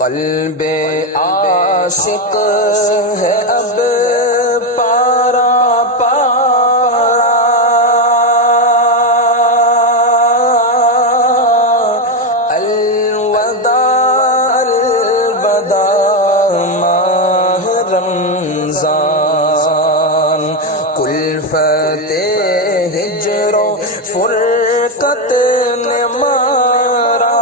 قلب عاشق ہے اب پارا پارا، الوداع الوداع ماہ رمضان، کلفت ہجر و فرقت نے مارا،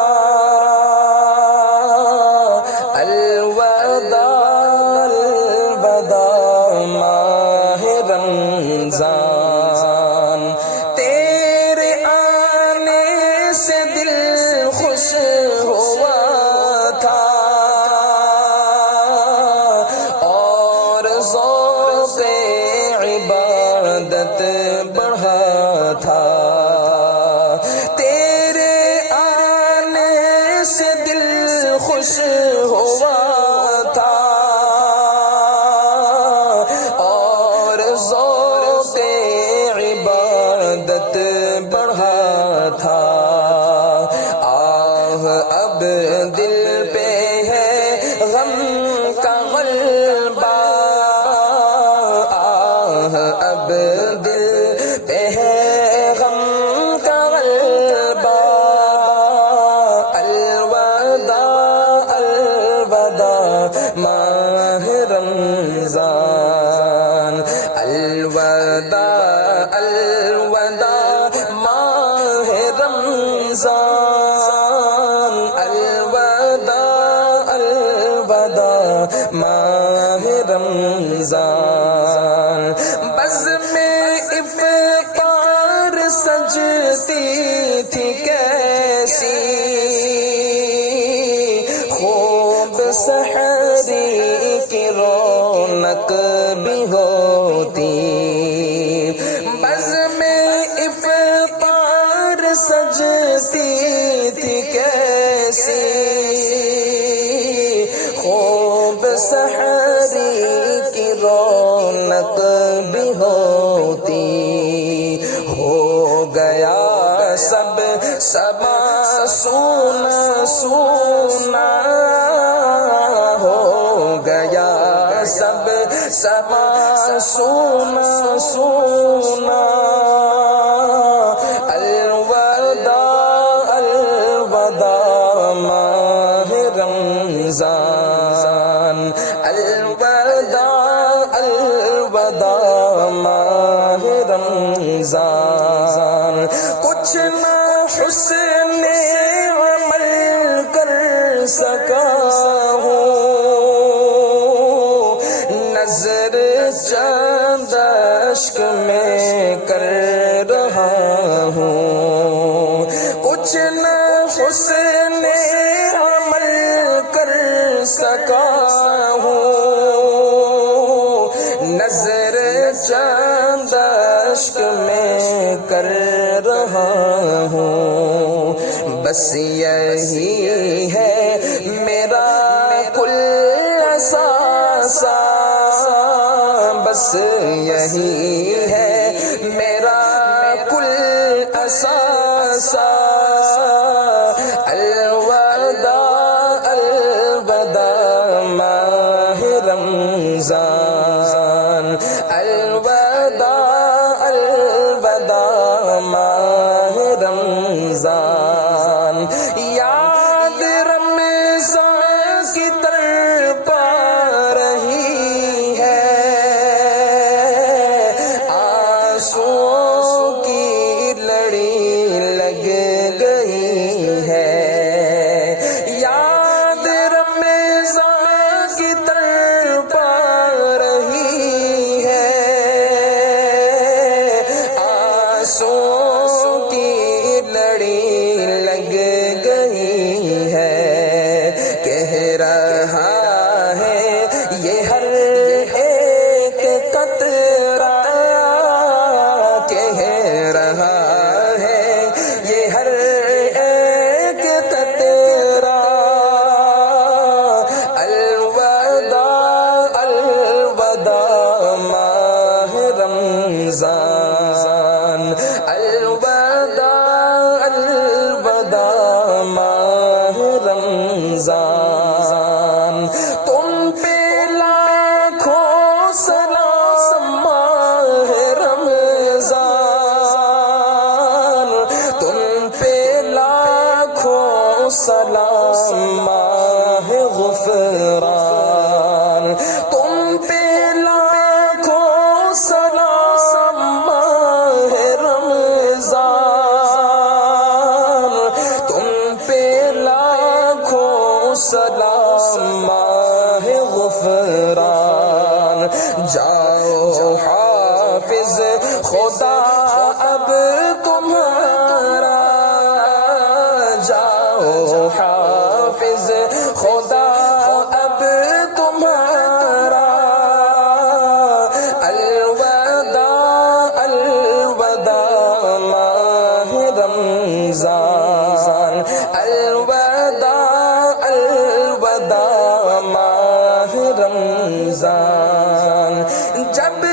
رمضان تیرے آنے سے دل خوش ہوا تھا اور ذوق عبادت بڑھا تھا، تیرے آنے سے دل خوش ہوا تھا بڑھا تھا، آہ اب دل پہ ہے غم کا غلبہ، آہ اب دل پہ ہے غم کا غلبہ، الوداع الوداع ماہ رمضان، الوداع الوداع ماہ رمضان، الوداع الوداع ماہ رمضان، بزم افطار سجتی تھی کیسی، خوب سحری کی رونق بھی ہوتی، بزم افطار سجتی تھی کیسی، خوب سحری کی رونق بھی ہوتی، ہو گیا سب سما سونا سونا، ہو گیا سب سما سونا سونا، الوداع الوداع ماہ رمضان، الوداع الوداع ماہ رمضان، کچھ نہ حسن عمل کر سکا ہوں، نظر چند اشک میں کر رہا ہوں، کچھ نہ حسن عمل کر سکا ہوں، نظر چند اشک میں کر رہا ہوں، بس یہی ہے میرا کل اثاثہ، بس یہی ہے میرا کل اثاثہ، الوداع الوداع ماہ رمضان، الوداع الوداع ماہ رمضان، یاد رمضان کی تڑپا رہی ہے، آنسوؤں کی لڑی لگ گئی ہے، یاد رمضان کی تڑپا رہی ہے، آنسوؤں کی لڑی لگ گئی ہے، کہہ رہا ہے یہ ہر ایک قطرہ، کہہ رہا ہے یہ ہر ایک قطرہ، الوداع الوداع ماہ رمضان، الوداع رمضان الوداع الوداع ماہ رمضان جب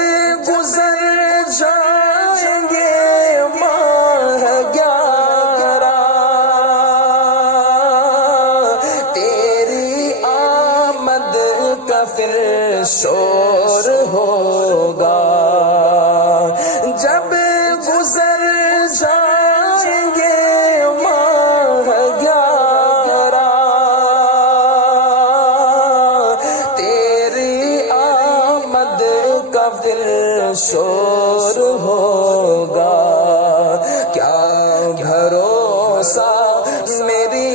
گزر جائیں گے ماہ 11 تیری آمد کا پھر شور ہوگا جب گزر جائیں گے ماہ 11 تیری آمد کا پھر شور ہوگا کیا بھروسہ میری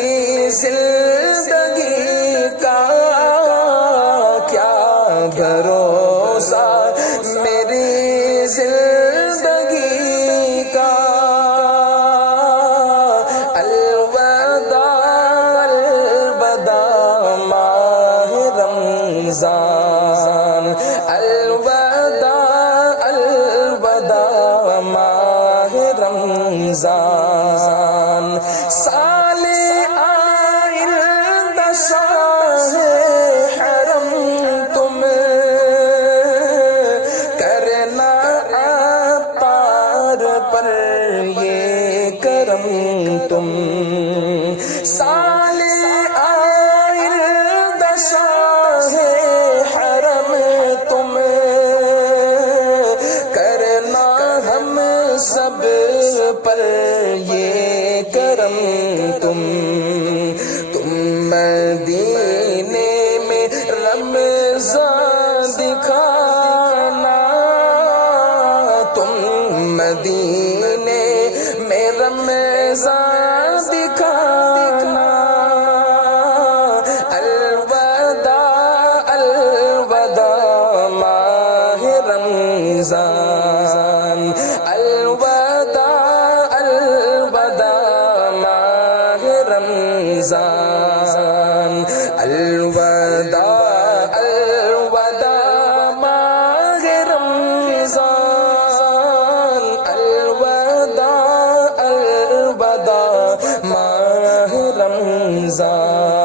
زندگی کا کیا بھروسہ میری زندگی کا الوداع الوداع ماہ رمضان الوداع الوداع ماہ رمضان سال آئندہ شاہ حرم تم کرنا عطار پر یہ کرم تم سال آئندہ شاہ حرم تم کرنا ہم سب پر یہ کرم تم مدینے میں رمضان دکھانا تم مدینے میں رمضان دکھانا الوداع الوداع ماہ رمضان الوداع الوداع ماہ رمضان الوداع الوداع ماہ رمضان الوداع الوداع ماہ رمضان